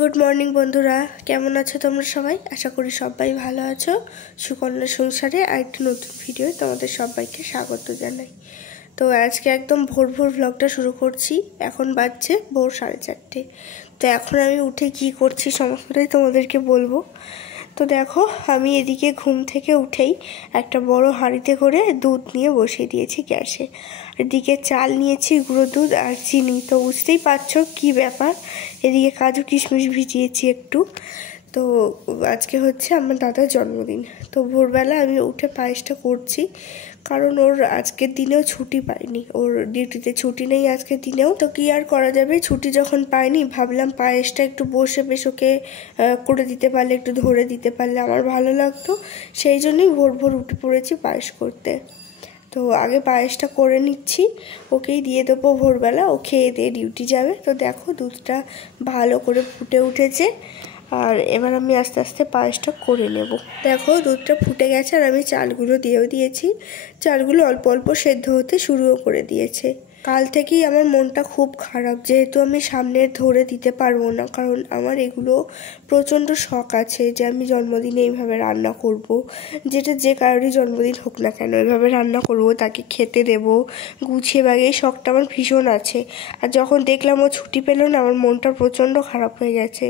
Good morning বন্ধুরা, কেমন আছো তোমরা সবাই? আশা করি সবাই ভালো আছো। সুকন্যা সংসারে আরেকটি নতুন ভিডিও তোমাদের সবাইকে স্বাগত জানাই। তো আজকে একদম ভোর ভোর ব্লগটা শুরু করছি। এখন বাজছে ভোর 4:30। তো এখন আমি উঠে কি করছি সমস্তটাই তোমাদেরকে বলবো। তো দেখো, আমি এদিকে ঘুম থেকে উঠেই একটা বড় হাঁড়িতে করে দুধ নিয়ে বসিয়ে দিয়েছি গ্যাসে। এদিকে চাল নিয়েছি, গুঁড়ো দুধ আর চিনি। তো বুঝতেই পারছো কি ব্যাপার। এদিকে কাজু কিশমিশ ভিজিয়েছি একটু। তো আজকে হচ্ছে আমার দাদার জন্মদিন। তো ভোরবেলা আমি উঠে পায়েসটা করছি, কারণ ওর আজকের দিনেও ছুটি পাইনি। ওর ডিউটিতে ছুটি নেই আজকের দিনেও। তো কি আর করা যাবে, ছুটি যখন পাইনি ভাবলাম পায়েসটা একটু বসে বেশ ওকে করে দিতে পারলে, একটু ধরে দিতে পারলে আমার ভালো লাগতো। সেই জন্যই ভোর ভোর উঠে পড়েছি পায়েস করতে। তো আগে পায়েসটা করে নিচ্ছি, ওকেই দিয়ে দেবো ভোরবেলা, ও খেয়ে দিয়ে ডিউটি যাবে। তো দেখো দুধটা ভালো করে ফুটে উঠেছে, আর এবার আমি আস্তে আস্তে পায়েসটা করে নেব। দেখো দুধটা ফুটে গেছে, আর আমি চালগুলো দিয়েও দিয়েছি। চালগুলো অল্প অল্প সেদ্ধ হতে শুরুও করে দিয়েছে। কাল থেকেই আমার মনটা খুব খারাপ, যেহেতু আমি সামনে ধরে দিতে পারবো না। কারণ আমার এগুলো প্রচণ্ড শখ আছে যে আমি জন্মদিনে এইভাবে রান্না করব, যেটা যে কারোরই জন্মদিন হোক না কেন এইভাবে রান্না করব, তাকে খেতে দেব, গুছিয়ে বাগে। এই শখটা আমার ভীষণ আছে। আর যখন দেখলাম ও ছুটি পেল না, আমার মনটা প্রচণ্ড খারাপ হয়ে গেছে।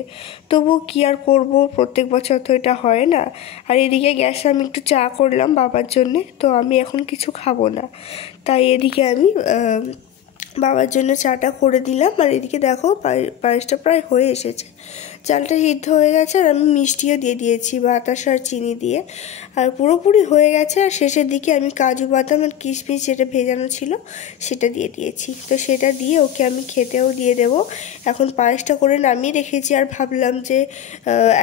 তবু কি আর করব, প্রত্যেক বছর তো এটা হয় না। আর এদিকে গ্যাসে আমি একটু চা করলাম বাবার জন্যে। তো আমি এখন কিছু খাবো না, তাই এদিকে আমি বাবার জন্য চাটা করে দিলাম। আর এদিকে দেখো পায়েসটা প্রায় হয়ে এসেছে, চালটা সিদ্ধ হয়ে গেছে। আর আমি মিষ্টিও দিয়ে দিয়েছি, বাতাসা আর চিনি দিয়ে। আর পুরোপুরি হয়ে গেছে। আর শেষের দিকে আমি কাজু বাদাম আর কিশমিশ যেটা ভেজানো ছিল সেটা দিয়ে দিয়েছি। তো সেটা দিয়ে ওকে আমি খেতেও দিয়ে দেব। এখন পায়েসটা করে নামিয়ে রেখেছি, আর ভাবলাম যে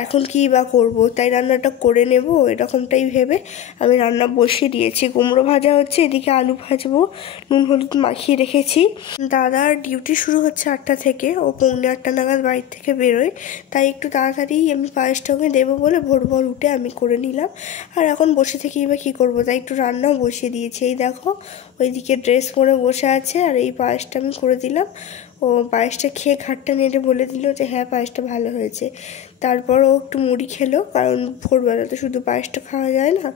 এখন কী বা করবো, তাই রান্নাটা করে নেব এরকমটাই ভেবে আমি রান্না বসিয়ে দিয়েছি। কুমড়ো ভাজা হচ্ছে, এদিকে আলু ভাজবো, নুন হলুদ মাখিয়ে রেখেছি। দাদার ডিউটি শুরু হচ্ছে 8টা থেকে, ও 8:45 নাগাদ বাড়ির থেকে বেরোয়। তাই একটু তাড়াতাড়ি আমি পায়েসটাকে দেবো বলে ভোর ভোর উঠে আমি করে নিলাম। আর এখন বসে থেকেই বা কী করবো, তাই একটু রান্নাও বসিয়ে দিয়েছি। এই দেখো ওইদিকে ড্রেস পরে বসে আছে, আর এই পায়েসটা আমি করে দিলাম। ও পায়েসটা খেয়ে ঘাটটা নেড়ে বলে দিল যে হ্যাঁ পায়েসটা ভালো হয়েছে। তারপর ও একটু মুড়ি খেলো, কারণ ভোরবেলা তো শুধু পায়েসটা খাওয়া যায় না।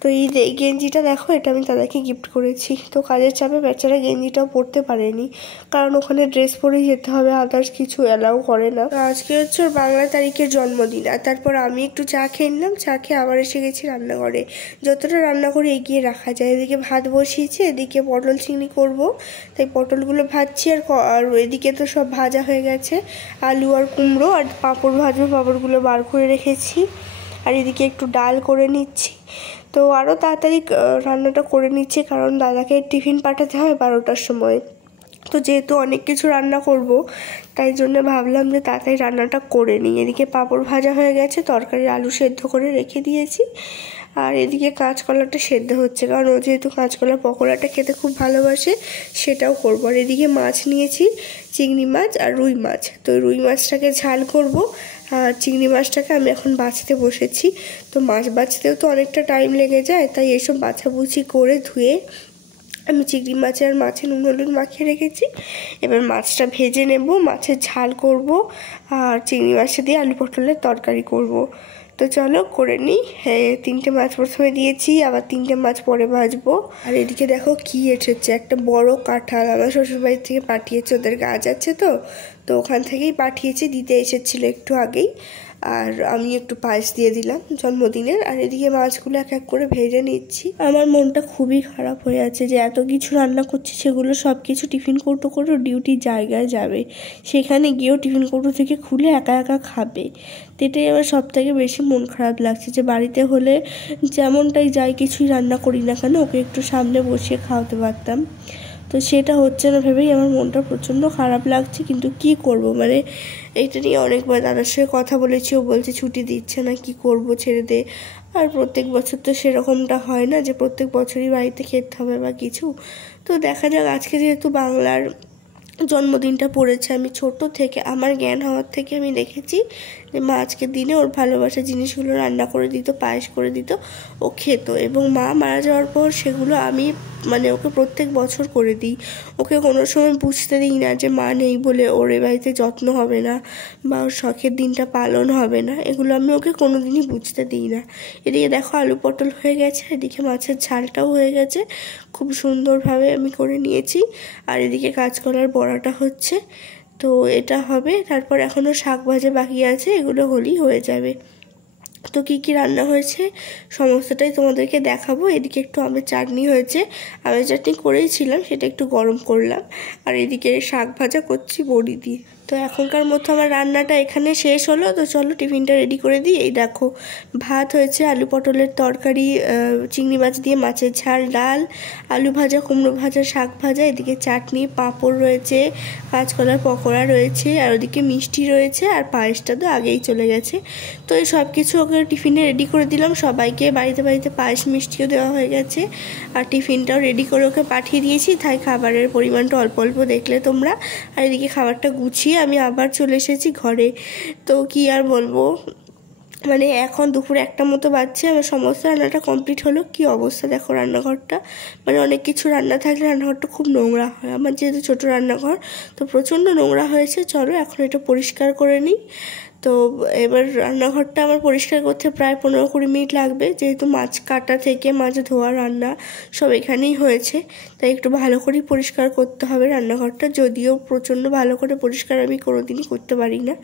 তো এই গেঞ্জিটা দেখো, এটা আমি দাদাকে গিফট করেছি। তো কাজের চাপে বেচারা গেঞ্জিটাও পরতে পারেনি, কারণ ওখানে ড্রেস পরেই যেতে হবে, আদার্স কিছু অ্যালাউ করে না। তো আজকে হচ্ছে ওর বাংলা তারিখের জন্মদিন। আর তারপর আমি একটু চা খেয়ে নিলাম, চা খেয়ে আবার এসে গেছি রান্নাঘরে। যতটা রান্না করে এগিয়ে রাখা যায়। এদিকে ভাত বসিয়েছি, এদিকে পটল চিংড়ি করবো, তাই পটলগুলো ভাজছি। আর এদিকে তো সব ভাজা হয়ে গেছে, আলু আর কুমড়ো, আর পাঁপড় ভাজবো, পাঁপড়গুলো বার করে রেখেছি। আর এদিকে একটু ডাল করে নিচ্ছি। তো আরও তাড়াতাড়ি রান্নাটা করে নিচ্ছি, কারণ দাদাকে টিফিন পাঠাতে হয় 12টার সময়। তো যেহেতু অনেক কিছু রান্না করব, তাই জন্য ভাবলাম যে তাড়াতাড়ি রান্নাটা করে নিই। এদিকে পাঁপড় ভাজা হয়ে গেছে, তরকারি আলু সেদ্ধ করে রেখে দিয়েছি। আর এদিকে কাঁচকলাটা সেদ্ধ হচ্ছে, কারণ ও যেহেতু কাঁচকলার পকোড়াটা খেতে খুব ভালোবাসে, সেটাও করবো। আর এদিকে মাছ নিয়েছি, চিংড়ি মাছ আর রুই মাছ। তো রুই মাছটাকে ঝাল করব, আর চিংড়ি মাছটাকে আমি এখন বাছতে বসেছি। তো মাছ বাছতেও তো অনেকটা টাইম লেগে যায়, তাই এসব বাছাবুছি করে ধুয়ে আমি চিংড়ি মাছ আর মাছে নুন হলুদ মাখিয়ে রেখেছি। এবার মাছটা ভেজে নেব, মাছের ঝাল করব, আর চিংড়ি মাছটা দিয়ে আলু পটলের তরকারি করব। তো চলো করে নিই। হ্যাঁ, 3টে মাছ প্রথমে দিয়েছি, আবার 3টে মাছ পরে ভাজবো। আর এদিকে দেখো কি এসেছে, একটা বড় কাঁঠাল আমার শ্বশুরবাড়ি থেকে পাঠিয়েছে, ওদের গাছ আছে। তো ওখান থেকেই পাঠিয়েছে, দিতে এসেছিলো একটু আগেই। আর আমি একটু পায়েস দিয়ে দিলাম জন্মদিনের। আর এদিকে মাছগুলো এক এক করে ভেজে নিচ্ছি। আমার মনটা খুবই খারাপ হয়ে আছে যে এত কিছু রান্না করছি, সেগুলো সব কিছু টিফিন কৌটো করে ডিউটির জায়গায় যাবে, সেখানে গিয়েও টিফিন কৌটো থেকে খুলে একা একা খাবে। তো এটাই আমার সব থেকে বেশি মন খারাপ লাগছে, যে বাড়িতে হলে যেমনটাই যাই কিছুই রান্না করি না কেন, ওকে একটু সামনে বসিয়ে খাওয়াতে পারতাম। তো সেটা হচ্ছে না ভেবেই আমার মনটা প্রচণ্ড খারাপ লাগছে। কিন্তু কি করব, মানে এইটা নিয়ে অনেকবার দাদার সঙ্গে কথা বলেছি, ও বলছে ছুটি দিচ্ছে না, কি করব, ছেড়ে দে। আর প্রত্যেক বছর তো সেরকমটা হয় না যে প্রত্যেক বছরই বাড়িতে খেতে হবে বা কিছু। তো দেখা যাক, আজকে যেহেতু বাংলার জন্মদিনটা পড়েছে, আমি ছোট থেকে আমার জ্ঞান হওয়ার থেকে আমি দেখেছি মা আজকের দিনে ওর ভালোবাসার জিনিসগুলো রান্না করে দিত, পায়েস করে দিত, ও খেত। এবং মা মারা যাওয়ার পর সেগুলো আমি ওকে প্রত্যেক বছর করে দিই। ওকে কোনো সময় বুঝতে দিই না যে মা নেই বলে ওর এ বাড়িতে যত্ন হবে না বা ওর শখের দিনটা পালন হবে না, এগুলো আমি ওকে কোনো দিনই বুঝতে দিই না। এদিকে দেখো আলু পটল হয়ে গেছে, এদিকে মাছের ঝালটাও হয়ে গেছে, খুব সুন্দরভাবে আমি করে নিয়েছি। আর এদিকে কাঁচকলার বড়াটা হচ্ছে, তো এটা হবে। তারপর এখনও শাক ভাজা বাকি আছে, এগুলো হলেই হয়ে যাবে। তো কী কী রান্না হয়েছে সমস্তটাই তোমাদেরকে দেখাবো। এদিকে একটু আমের চাটনি হয়েছে, আমের চাটনি করেইছিলাম, সেটা একটু গরম করলাম। আর এদিকে শাক ভাজা করছি বড়ি দিয়ে। তো এখনকার মতো আমার রান্নাটা এখানে শেষ হলো। তো চলো টিফিনটা রেডি করে দিই। এই দেখো ভাত হয়েছে, আলু পটলের তরকারি, চিংড়ি মাছ দিয়ে মাছের ঝাল, ডাল, আলু ভাজা, কুমড়ো ভাজা, শাক ভাজা, এদিকে চাটনি, পাঁপড় রয়েছে, কাঁচকলার পকোড়া রয়েছে, আর ওদিকে মিষ্টি রয়েছে, আর পায়েসটা তো আগেই চলে গেছে। তো এই সব কিছু ওকে টিফিনে রেডি করে দিলাম সবাইকে। বাড়িতে বাড়িতে পায়েস মিষ্টিও দেওয়া হয়ে গেছে, আর টিফিনটাও রেডি করে ওকে পাঠিয়ে দিয়েছি। তাই খাবারের পরিমাণটা অল্প অল্প দেখলে তোমরা। আর এদিকে খাবারটা গুছিয়ে আমি আবার চলে এসেছি ঘরে। তো কি আর বলবো, এখন দুপুর 1টা মতো বাজছে, আমার সমস্ত রান্নাটা কমপ্লিট হলো। কি অবস্থা দেখো রান্নাঘরটা, অনেক কিছু রান্না থাকলে রান্নাঘরটা খুব নোংরা হয়। আমার যেহেতু ছোটো রান্নাঘর, তো প্রচণ্ড নোংরা হয়েছে। চলো এখন এটা পরিষ্কার করে নিই। তো এবার রান্নাঘরটা আমার পরিষ্কার করতে প্রায় 15-20 মিনিট লাগবে, যেহেতু মাছ কাটা থেকে মাছ ধোয়া, রান্না সব এখানেই হয়েছে। তাই একটু ভালো করেই পরিষ্কার করতে হবে রান্নাঘরটা, যদিও প্রচণ্ড ভালো করে পরিষ্কার আমি কোনোদিনই করতে পারি না।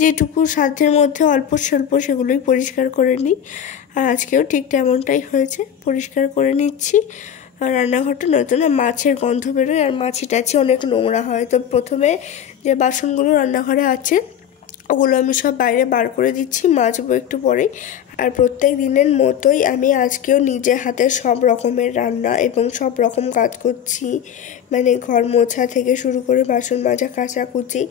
যেটুকু সাধ্যের মধ্যে অল্প স্বল্প সেগুলোই পরিষ্কার করে নিই। আর আজকেও ঠিক তেমনটাই হয়েছে, পরিষ্কার করে নিচ্ছি। আর রান্নাঘরটা নয়তো না মাছের গন্ধ বেরোয়, আর মাছি টাছি অনেক নোংরা হয়। তো প্রথমে যে বাসনগুলো রান্নাঘরে আছে ওগুলো আমি সব বাইরে বার করে দিচ্ছি, মাজবো একটু পরেই। আর প্রত্যেক দিনের মতোই আমি আজকেও নিজে হাতে সব রকমের রান্না এবং সব রকম কাজ করছি, ঘর মোছা থেকে শুরু করে বাসন মাজা, কাচাকুচি।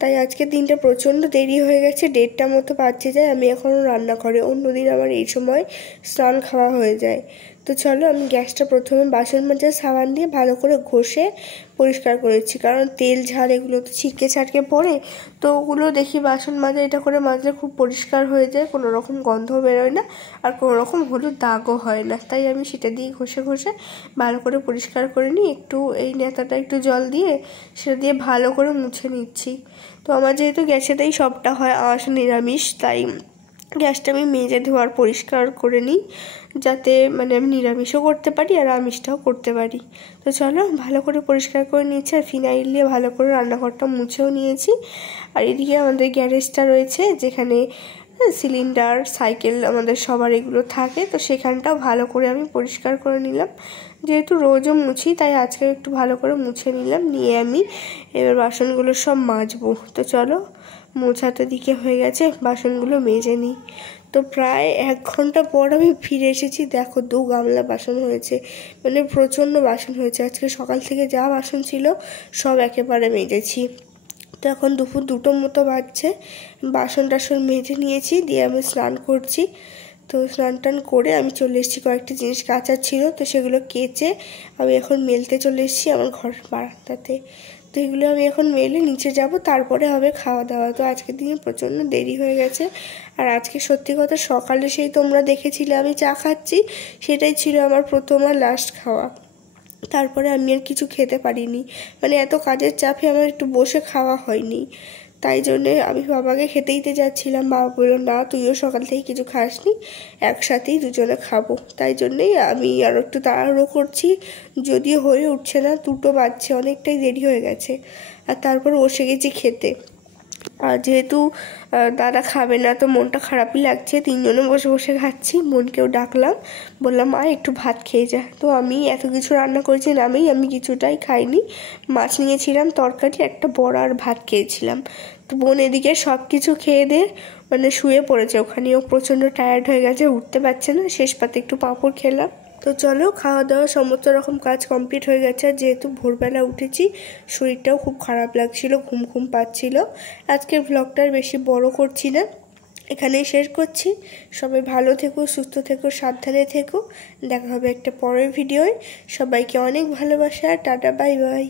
তাই আজকের দিনটা প্রচণ্ড দেরি হয়ে গেছে, 1:30 মতো বাজতে যায়। আমি এখনও রান্নাঘরে, অন্যদিন আমার এই সময় স্নান খাওয়া হয়ে যায়। তো চলো আমি গ্যাসটা প্রথমে বাসন মাজার সাবান দিয়ে ভালো করে ঘষে পরিষ্কার করেছি, কারণ তেল ঝাল এগুলো তো ছিটকে ছাটকে পড়ে। তো ওগুলো দেখি বাসন মাজা এটা করে মাজলে খুব পরিষ্কার হয়ে যায়, কোনো রকম গন্ধও বেরোয় না, আর কোনো রকম হলুদ দাগও হয় না। তাই আমি সেটা দিয়ে ঘষে ঘষে ভালো করে পরিষ্কার করে নিই। একটু এই নেতাটা একটু জল দিয়ে সেটা দিয়ে ভালো করে মুছে নিচ্ছি। তো আমার যেহেতু গ্যাসেতেই সবটা হয়, আঁশ নিরামিষ, তাই গ্যাসটা আমি মেজে ধোয়ার পরিষ্কার করে নিই, যাতে আমি নিরামিষও করতে পারি আর আমিষটাও করতে পারি। তো চলো ভালো করে পরিষ্কার করে নিয়েছি, আর ফিনাইল দিয়ে ভালো করে রান্নাঘরটা মুছেও নিয়েছি। আর এদিকে আমাদের গ্যারেজটা রয়েছে, যেখানে সিলিন্ডার, সাইকেল আমাদের সবার এগুলো থাকে, তো সেখানটাও ভালো করে আমি পরিষ্কার করে নিলাম। যেহেতু রোজও মুছি, তাই আজকে একটু ভালো করে মুছে নিলাম। নিয়ে আমি এবার বাসনগুলো সব মাজবো। তো চলো মোছাতে দিকে হয়ে গেছে, বাসনগুলো মেজে নিই। তো প্রায় 1 ঘন্টা পর আমি ফিরে এসেছি। দেখো 2 গামলা বাসন হয়েছে, প্রচণ্ড বাসন হয়েছে। আজকে সকাল থেকে যা বাসন ছিল সব একেবারে মেজেছি। তো এখন দুপুর 2টো মতো বাজছে, বাসন টাসন মেজে নিয়েছি, দিয়ে আমি স্নান করছি। তো স্নান টান করে আমি চলে এসেছি, কয়েকটি জিনিস কাচার ছিল, তো সেগুলো কেচে আমি এখন মেলতে চলে এসেছি আমার ঘর বারান্দাতে। তো এগুলো আমি এখন মেলে নিচে যাব, তারপরে হবে খাওয়া দাওয়া। তো আজকের দিনে প্রচণ্ড দেরি হয়ে গেছে। আর আজকে সত্যি কথা সকালে সেই তোমরা দেখেছিলে আমি চা খাচ্ছি, সেটাই ছিল আমার প্রথম আর লাস্ট খাওয়া। তারপরে আমি আর কিছু খেতে পারিনি, এত কাজের চাপে আমার একটু বসে খাওয়া হয়নি। তাই জন্যে আমি বাবাকে খেতে দিতে যাচ্ছিলাম, বাবা বললো না তুইও সকাল থেকে কিছু খাসনি, একসাথেই দুজনে খাবো। তাই জন্যেই আমি আরও একটু তাড়াহুড়ো করছি, যদিও হয়ে উঠছে না, 2টো বাজছে, অনেকটাই দেরি হয়ে গেছে। আর তারপর বসে গেছি খেতে। আর যেহেতু দাদা খাবে না, তো মনটা খারাপই লাগছে, 3জনে বসে বসে খাচ্ছি। বোনকেও ডাকলাম, বললাম মা একটু ভাত খেয়ে যা। তো আমি এত কিছু রান্না করেছি আমি কিছুটাই খাইনি, মাছ নিয়েছিলাম, তরকারি, একটা বড়া আর ভাত খেয়েছিলাম। তো বোন এদিকে সব কিছু খেয়ে দিয়ে শুয়ে পড়েছে ওখানে, ও প্রচণ্ড টায়ার্ড হয়ে গেছে, উঠতে পারছে না। শেষ পাতে একটু পাঁপড় খেলাম। তো চলো খাওয়া দাওয়া সমস্ত রকম কাজ কমপ্লিট হয়ে গেছে। আর যেহেতু ভোরবেলা উঠেছি, শরীরটাও খুব খারাপ লাগছিল, ঘুম ঘুম পাচ্ছিল। আজকের ভ্লগটার বেশি বড় করছি না, এখানেই শেষ করছি। সবাই ভালো থেকো, সুস্থ থেকো, সাবধানে থেকো। দেখা হবে একটা পরের ভিডিওয়। সবাইকে অনেক ভালোবাসা, টাটা, বাই বাই।